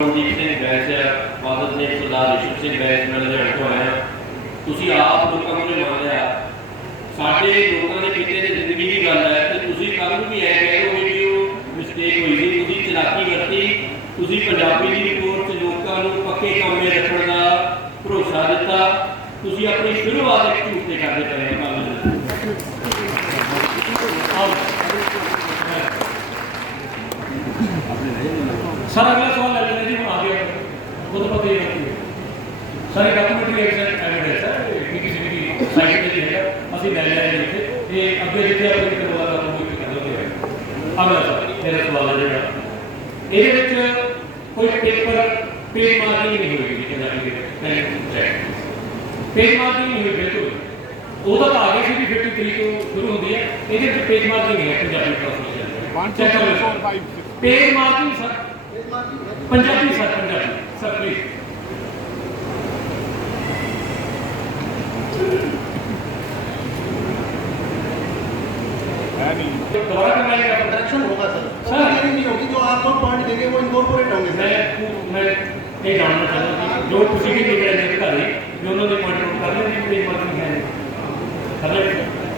ਮਨਦੀਪ ਸਿੰਘ ਬੈਂਸ ਹੈ ਫਾਦਰ ਨੇ ਸਰਦਾਰ ਰਿਸ਼ਵ ਸਿੰਘ ਬੈਂਸ ਨਾਲ ਲੁਧਿਆਣੇ ਤੋਂ ਆਇਆ ਤੁਸੀਂ ਆਪ ਲੋਕਾਂ ਨੂੰ ਮੰਨ ਲਿਆ ਸਾਡੇ ਲੋਕਾਂ ਦੇ ਕਿਤੇ ਦੀ ਜ਼ਿੰਦਗੀ ਦੀ ਗੱਲ ਹੈ ਤੇ ਤੁਸੀਂ ਕੱਲ ਨੂੰ ਵੀ ਐ ਕਹਿ ਰਹੇ ਹੋ ਵੀ ਉਹ ਮਿਸਟੇਕ ਹੋਈ ਸੀ, ਤੁਸੀਂ ਚਲਾਕੀ ਵਰਤੀ ਤੁਸੀਂ ਪੰਜਾਬੀ ਦੀ ਰਿਪੋਰਟ 'ਚ ਲੋਕਾਂ ਨੂੰ ਪੱਕੇ ਕੰਮੇ ਰੱਖਣ ਦਾ ਭਰੋਸਾ ਦਿੱਤਾ, ਤੁਸੀਂ ਆਪਣੀ ਸ਼ੁਰੂਆਤ ਇੱਕ ਝੂਠ ਤੇ ਕਰਦੇ ਪਏ ਹੋ ਕੱਲ੍ਹ ਨੂੰ ਸਰ ਅਗਲਾ ਸਵਾਲ ਲੈ ਲੈਣਾ ਜੀ ਹੁਣ ਆ ਗਿਆ ਉਹ ਹੀ ਹੈ ਸਾਰੇ ਡਾਕੂਮੈਂਟਰੀ ਐਵੀਡੈਂਸ ਹੈ ਕਿ ਕਿਸੇ ਵੀ ਸਾਈਟ ਤੇ ਨਹੀਂ ਹੈਗਾ ਅਸੀਂ ਲੈ ਲਿਆ ਜੀ ਇੱਥੇ ਇਹ ਅੱਗੇ ਜਿੱਥੇ ਆਪਾਂ ਕਿਤੇ ਮੁਲਾਕਾਤ ਹੋਈ ਕਿ ਕਰਦੇ ਹੋਏ ਅਗਲਾ ਸਵਾਲ ਮੇਰਾ ਸਵਾਲ ਹੈ ਜਿਹੜਾ ਇਹਦੇ ਵਿੱਚ ਕੋਈ ਪੇਪਰ ਪੇਜ ਮਾਰਕਿੰਗ ਨਹੀਂ ਹੋਈ ਜੀ ਪੰਜਾਬੀ ਦੇ ਵਿੱਚ ਪੇਜ ਮਾਰਕਿੰਗ ਨਹੀਂ ਹੋਈ ਬਿਲਕੁਲ ਉਹਦਾ ਤਾਂ ਆ ਗਿਆ ਸੀ ਵੀ 53 ਤੋਂ ਸ਼ੁਰੂ ਹੁੰਦੀ ਹੈ ਇਹਦੇ ਵਿੱਚ ਪੇਜ ਮਾਰਕਿੰਗ ਨਹੀਂ ਹੈ ਪੰਜਾਬੀ ਟ੍ਰਾਂਸਲੇਸ਼ਨ ਚੈੱਕ ਕਰ ਲਓ page marking sir Punjabi sir please दोबारा करवाइएगा करेक्शन होगा सर सर। सर नहीं होगी जो आप लोग पॉइंट देंगे वो इनकॉर्पोरेट होंगे मैं सर मैं ਇਹ ਜਾਣਨਾ ਚਾਹੁੰਦਾ ਕਿ ਜੋ ਤੁਸੀਂ ਵੀ ਲਿਖ ਰਹੇ ਨੇ ਅਧਿਕਾਰੀ ਵੀ ਉਹਨਾਂ ਦੇ ਪੁਆਇੰਟ ਆਊਟ ਕਰ ਰਹੇ ਨੇ ਕੋਈ ਮਾਰਕਿੰਗ ਹੈ ਨਹੀਂ ਹਲੇ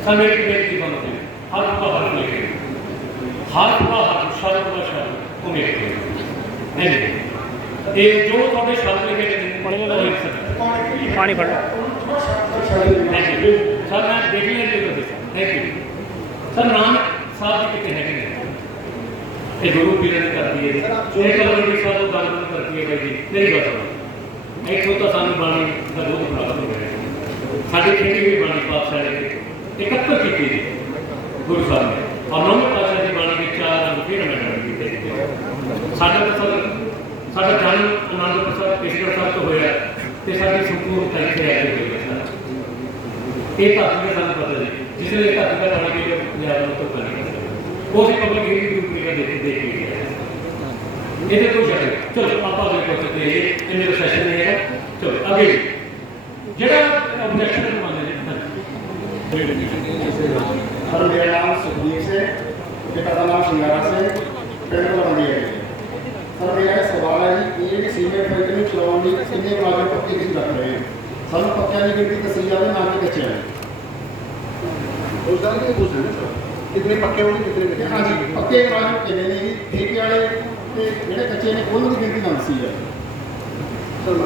ਸਮੇਂ ਦੀ ਬੇਨਤੀ ਬੰਦ ਹੈ ਹਰ ਕਾ ਹਰ ਲਿਖੇ ਹਰ ਕਾ ਹਰ ਸ਼ਬਦ ਦਾ ਸ਼ਬਦ ਉਹ ਮੇਰੇ ਕੋਲ ਨਹੀਂ ਨਹੀਂ। ਇਹ ਜੋ ਤੁਹਾਡੇ ਸ਼ਬਦ ਲਿਖੇ ਨੇ ਪੜ੍ਹ ਲਓ ਪਾਣੀ ਫੜ ਥੈਂਕ ਸਰ ਨਾਮ ਸਾਹਿਬ ਜੀ ਕਿਤੇ ਹੈਗੇ ਨੇ? ਇਹ ਗੁਰੂ ਪੀਰਾਂ ਨੇ ਕਰਦੀ ਹੈ ਜੀ। ਇਹ ਕਲਮ ਦੀ ਸਾਡੋ ਗੱਲ ਕਰਦੀ ਹੈ ਬਾਈ ਜੀ। ਮੇਰੀ ਗੱਲ ਸੁਣੋ। ਇੱਥੋਂ ਤਾਂ ਸਾਨੂੰ ਬਾਣੀ ਦਾ ਬਹੁਤ ਪ੍ਰਾਪਤ ਹੋ ਗਿਆ ਸਾਡੀ ਖੇਡੀ ਹੋਈ ਬਾਣੀ ਪਾਤਸ਼ਾਹ ਨੇ ਇਕੱਤਰ ਕੀਤੀ ਜੀ। ਗੁਰੂ ਸਾਹਿਬ ਨੇ। ਔਰ ਨੌਵੇਂ ਪਾਤਸ਼ਾਹ ਦੀ ਬਾਣੀ ਵਿੱਚ ਚਾਰ ਰੰਗ ਫਿਰ ਮੈਂ ਕੀਤੇ ਸਾਡਾ ਤਾਂ ਸਰ ਸਾਡਾ ਜਨਮ ਅਨੰਦਪੁਰ ਸਾਹਿਬ ਕ੍ਰਿਸ਼ਨ ਸਾਹਿਬ ਤੋਂ ਹੋਇਆ ਤੇ ਸਾਡੀ ਸੰਪੂਰਨ ਤਰੀਕੇ ਆ ਕੇ ਹੋਈ ਹੈ ਇਹ ਦਾ ਸਾਨੂੰ ਪਤਾ ਜੀ। ਇਸ ਲਈ ਘੱਟ ਘੱਟ ਬਣਾ ਕੇ ਪੰਜਾਬ ਨੂੰ ਤੋਂ ਬਣੀ ਕੋਈ ਪਬਲਿਕ ਹੀਰੀ ਗਰੁੱਪ ਨੇ ਦੇ ਦੇ ਕੇ ਇਹਦੇ ਤੋਂ ਜਾਏ ਚਲੋ, ਆਪਾਂ ਦੇ ਕੋਲ ਤੇ ਇਹ ਮੇਰਾ ਸੈਸ਼ਨ ਨਹੀਂ ਹੈਗਾ ਚਲੋ, ਅੱਗੇ ਜਿਹੜਾ ਆਬਜੈਕਸ਼ਨ ਮੰਨਦੇ ਨੇ ਸਰ, ਮੇਰਾ ਨਾਮ ਸੁਖਦੀਪ ਸਿੰਘ, ਪਿਤਾ ਦਾ ਨਾਮ ਸ਼ਿੰਗਾਰਾ ਸਿੰਘ, ਪਿੰਡ ਬਲੰਦੀ ਹੈ ਸਰ, ਮੇਰਾ ਇਹ ਸਵਾਲ ਹੈ ਜੀ, ਇਹ ਜਿਹੜੀ ਸੀਨੀਅਰ ਫੈਕਟਰੀ ਨੂੰ ਚਲਾਉਣ ਲਈ ਕਿੰਨੇ ਮੁਲਾਜ਼ਮ ਪੱਕੇ ਤੁਸੀਂ ਰੱਖ ਰਹੇ ਹੋ? ਸਾਨੂੰ ਪੱਕਿਆਂ ਦੀ ਗਿਣਤੀ ਤਸਲੀਆ ਉਸ ਦਾ ਨਹੀਂ ਪੁੱਛਣਾ ਨਾ ਸਰ? ਕਿਤਨੇ ਪੱਕੇ ਹੋਣਗੇ ਕਿਤਨੇ ਕੱਚੇ ਹਾਂਜੀ ਪੱਕੇ ਮੁਲਾਜ਼ਮ ਕਿੰਨੇ ਨੇ ਜੀ ਠੇਕੇ ਵਾਲੇ ਤੇ ਜਿਹੜੇ ਕੱਚੇ ਨੇ ਉਹਨਾਂ ਦੀ ਗਿਣਤੀ ਨਾ ਦੱਸੀ ਜਾਵੇ। ਸਰ